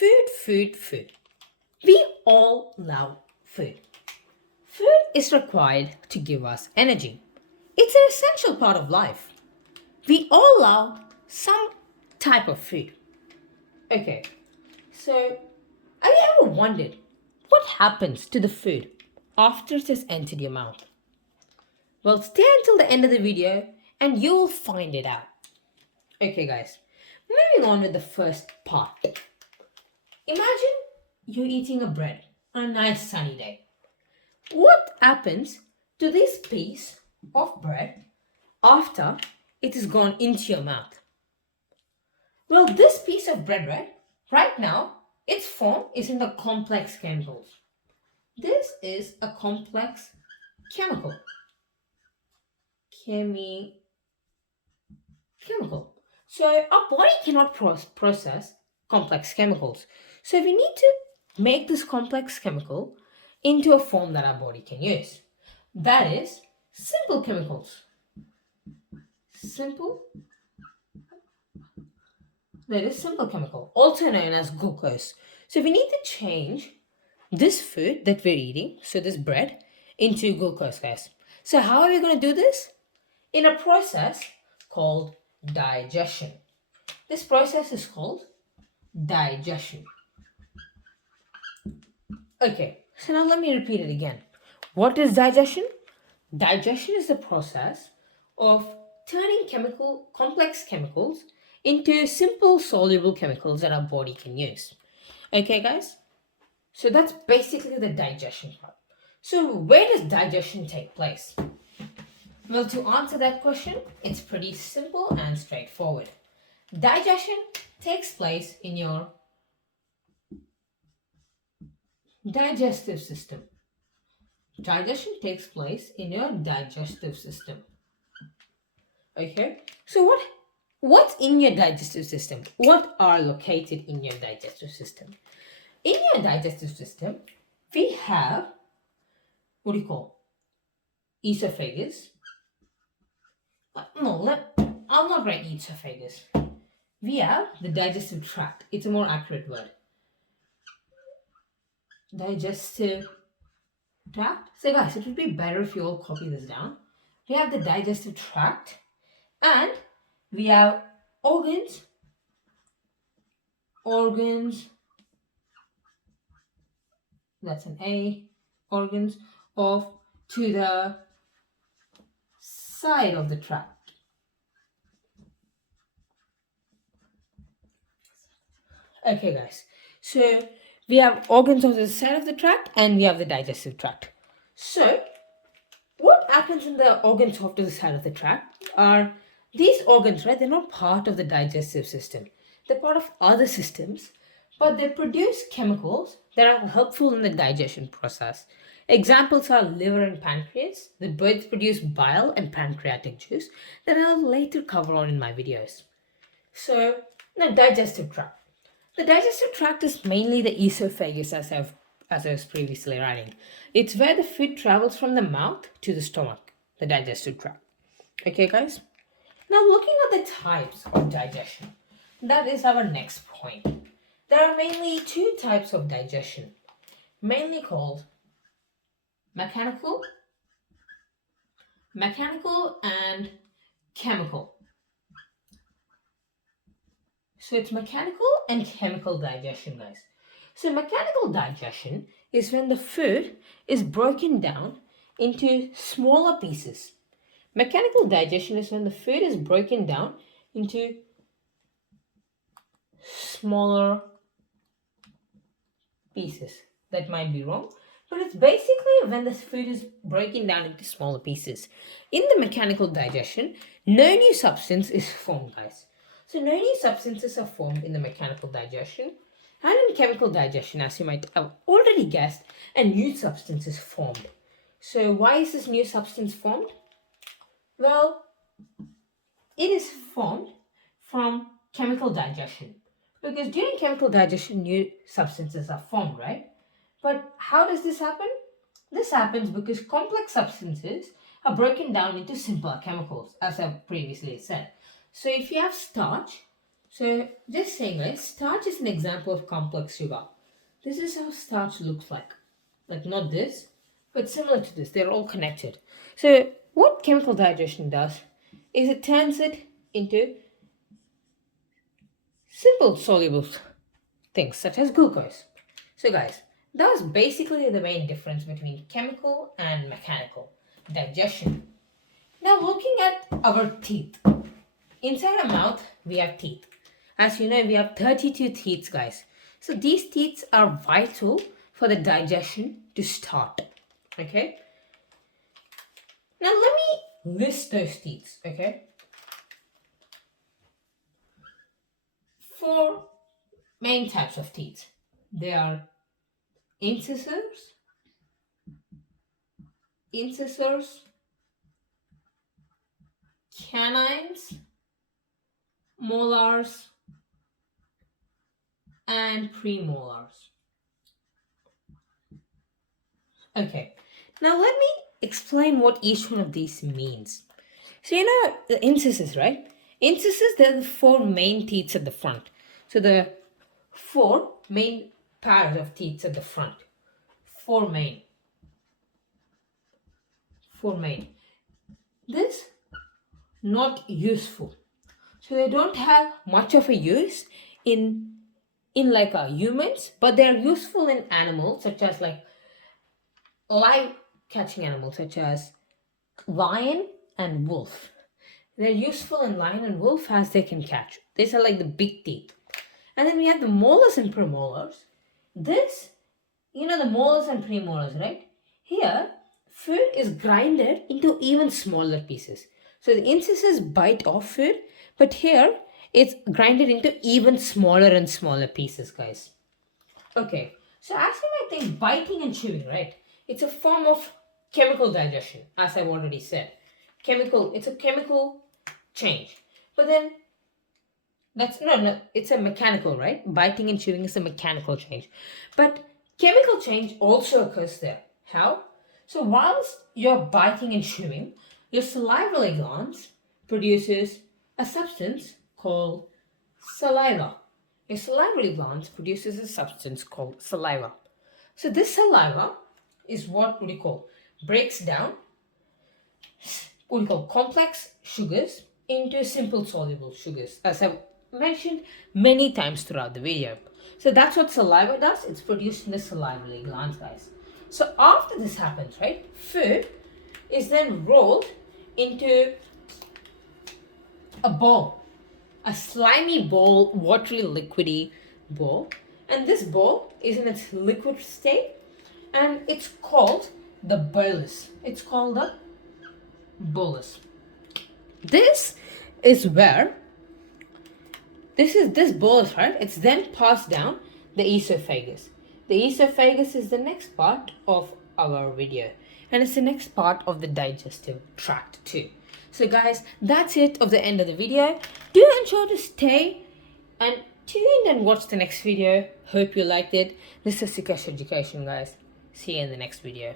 Food. We all love food. Food is required to give us energy. It's an essential part of life. We all love some type of food. Okay, so have you ever wondered what happens to the food after it has entered your mouth? Well, stay until the end of the video and you will find it out. Okay, guys, moving on with the first part. Imagine you're eating a bread on a nice sunny day. What happens to this piece of bread after it has gone into your mouth? Well, this piece of bread, right now, its form is in the complex chemicals. This is a complex chemical. Chemical. So our body cannot process complex chemicals. So we need to make this complex chemical into a form that our body can use. That is simple chemicals. Simple chemical, also known as glucose. So we need to change this food that we're eating, so this bread, into glucose, guys. So how are we going to do this? In a process called digestion. This process is called digestion. Okay, so now let me repeat it again. What is digestion? Digestion is the process of turning complex chemicals into simple soluble chemicals that our body can use. Okay, guys? So that's basically the digestion part. So where does digestion take place? Well, to answer that question, it's pretty simple and straightforward. Digestion takes place in your digestive system. Digestion takes place in your digestive system. Okay, so what's in your digestive system? What are located in your digestive system? In your digestive system, we have esophagus. I'll not write esophagus. We have the digestive tract. It's a more accurate word. Digestive tract. So guys, it would be better if you all copy this down. We have the digestive tract and we have organs, that's an A, organs to the side of the tract. Okay, guys, so we have organs on the side of the tract and we have the digestive tract. So what happens in the organs off to the side of the tract are these organs, right? They're not part of the digestive system. They're part of other systems, but they produce chemicals that are helpful in the digestion process. Examples are liver and pancreas. They both produce bile and pancreatic juice that I'll later cover on in my videos. So, the digestive tract. The digestive tract is mainly the esophagus, as I was previously writing. It's where the food travels from the mouth to the stomach, the digestive tract. Okay, guys? Now, looking at the types of digestion, that is our next point. There are mainly two types of digestion, mainly called mechanical and chemical. So it's mechanical and chemical digestion, guys. So mechanical digestion is when the food is broken down into smaller pieces. Mechanical digestion is when the food is broken down into smaller pieces. That might be wrong, but it's basically when the food is broken down into smaller pieces. In the mechanical digestion, no new substance is formed, guys. So no new substances are formed in the mechanical digestion. And in chemical digestion, as you might have already guessed, a new substance is formed. So why is this new substance formed? Well, it is formed from chemical digestion. Because during chemical digestion, new substances are formed, right? But how does this happen? This happens because complex substances are broken down into simpler chemicals, as I've previously said. So if you have starch, So just saying, right, starch is an example of complex sugar. This is how starch looks like. Like not this, but similar to this. They're all connected. So what chemical digestion does is it turns it into simple soluble things such as glucose. So guys, that's basically the main difference between chemical and mechanical digestion. Now looking at our teeth. Inside our mouth, we have teeth. As you know, we have 32 teeth, guys. So these teeth are vital for the digestion to start. Okay? Now let me list those teeth, okay? 4 main types of teeth. They are incisors, canines, molars, and premolars. Okay, now let me explain what each one of these means. So you know the incisors, right? Incisors, they're the 4 main teeth at the front. So the 4 main pairs of teeth at the front. 4 main. This not useful. So they don't have much of a use in like humans, but they're useful in animals such as like live catching animals such as lion and wolf. They're useful in lion and wolf as they can catch. These are like the big teeth. And then we have the molars and premolars. This, you know, the molars and premolars, right? Here, food is grinded into even smaller pieces. So the incisors bite off food, but here it's grinded into even smaller and smaller pieces, guys. Okay, so as you might think, biting and chewing, right? It's a form of chemical digestion, as I've already said. It's a chemical change. But then that's no, it's a mechanical, right? Biting and chewing is a mechanical change. But chemical change also occurs there. How? So whilst you're biting and chewing, your salivary glands produces a substance called saliva. Your salivary glands produces a substance called saliva. So this saliva is what we call breaks down what we call complex sugars into simple soluble sugars, as I've mentioned many times throughout the video. So that's what saliva does. It's produced in the salivary glands, guys. So after this happens, right, food is then rolled into a ball, a slimy ball, watery, liquidy ball. And this ball is in its liquid state, and it's called the bolus. It's called the bolus. This is where this bolus, right? It's then passed down the esophagus. The esophagus is the next part of our video, and it's the next part of the digestive tract too. So guys, that's it of the end of the video. Do ensure to stay and tune and watch the next video. Hope you liked it. This is Sukesh Education, guys. See you in the next video.